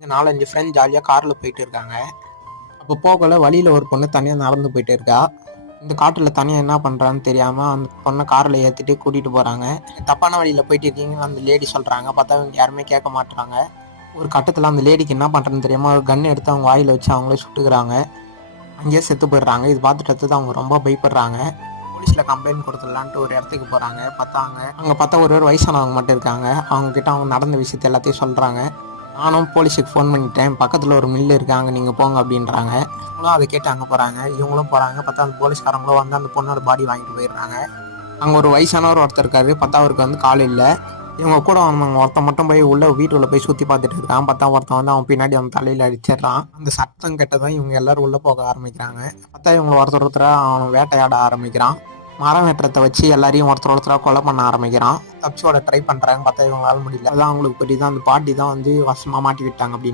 இங்க நாலஞ்சு ஃப்ரெண்ட் ஜாலியாக காரில் போயிட்டு இருக்காங்க. அப்போ போகல வழியில் ஒரு பொண்ணு தனியாக நடந்து போயிட்டு இருக்கா. இந்த காட்டில் தனியாக என்ன பண்ணுறான்னு தெரியாமல் அந்த பொண்ணை காரில் ஏற்றிட்டு கூட்டிகிட்டு போகிறாங்க தப்பான வழியில் போயிட்டு இருக்கீங்கன்னு அந்த லேடி சொல்கிறாங்க பார்த்தா அவங்க யாருமே கேட்க மாட்டுறாங்க ஒரு கட்டத்தில் அந்த லேடிக்கு என்ன பண்ணுறதுன்னு தெரியாமல் ஒரு கன் எடுத்து அவங்க வாயில் வச்சு அவங்களே சுட்டுக்கிறாங்க. அங்கேயே செத்து போயிடுறாங்க. இது பார்த்துட்டு அடுத்தது அவங்க ரொம்ப பயப்படுறாங்க. போலீஸில் கம்ப்ளைண்ட் கொடுத்துடலான்ட்டு ஒரு இடத்துக்கு போகிறாங்க பார்த்தாங்க. அங்கே பார்த்தா ஒரு ஒரு வயசானவங்க மட்டும் இருக்காங்க. அவங்கக்கிட்ட அவங்க நடந்த விஷயத்த எல்லாத்தையும் சொல்கிறாங்க நானும் போலீஸுக்கு ஃபோன் பண்ணிட்டேன். பக்கத்தில் ஒரு மில்லு இருக்காங்க நீங்கள் போங்க அப்படின்றாங்க. இவங்களும் அதை கேட்டு அங்கே போகிறாங்க இவங்களும் போகிறாங்க பார்த்தா அந்த போலீஸ்காரங்களும் வந்து அந்த பொண்ணோட பாடி வாங்கிட்டு போயிடுறாங்க. அங்கே ஒரு வயசானவர் ஒருத்தர் இருக்காரு. பார்த்தா அவருக்கு வந்து கால் இல்லை. இவங்க கூட வந்தவங்க ஒருத்தன் மட்டும் போய் உள்ள வீட்டுக்குள்ள போய் சுற்றி பார்த்துட்டு இருக்கான். பார்த்தா ஒருத்தன் வந்து அவன் பின்னாடி அவன் தலையில் அடிச்சிடுறான். அந்த சத்தம் கெட்டதான் இவங்க எல்லாரும் உள்ளே போக ஆரம்பிக்கிறாங்க. பார்த்தா இவங்க ஒருத்தர் ஒருத்தராக அவன் வேட்டையாட ஆரம்பிக்கிறான். மரம் வெட்டுறதை வச்சு எல்லாரையும் ஒருத்தர் ஒருத்தராக கொலை பண்ண ஆரம்பிக்கிறான். தப்பிச்சோட ட்ரை பண்ணுறாங்க பார்த்தா இவங்களால முடியல. அதான் அவங்களுக்கு புரியுது. அந்த பாட்டி தான் வந்து வசமாக மாட்டி விட்டாங்க அப்படின்னு.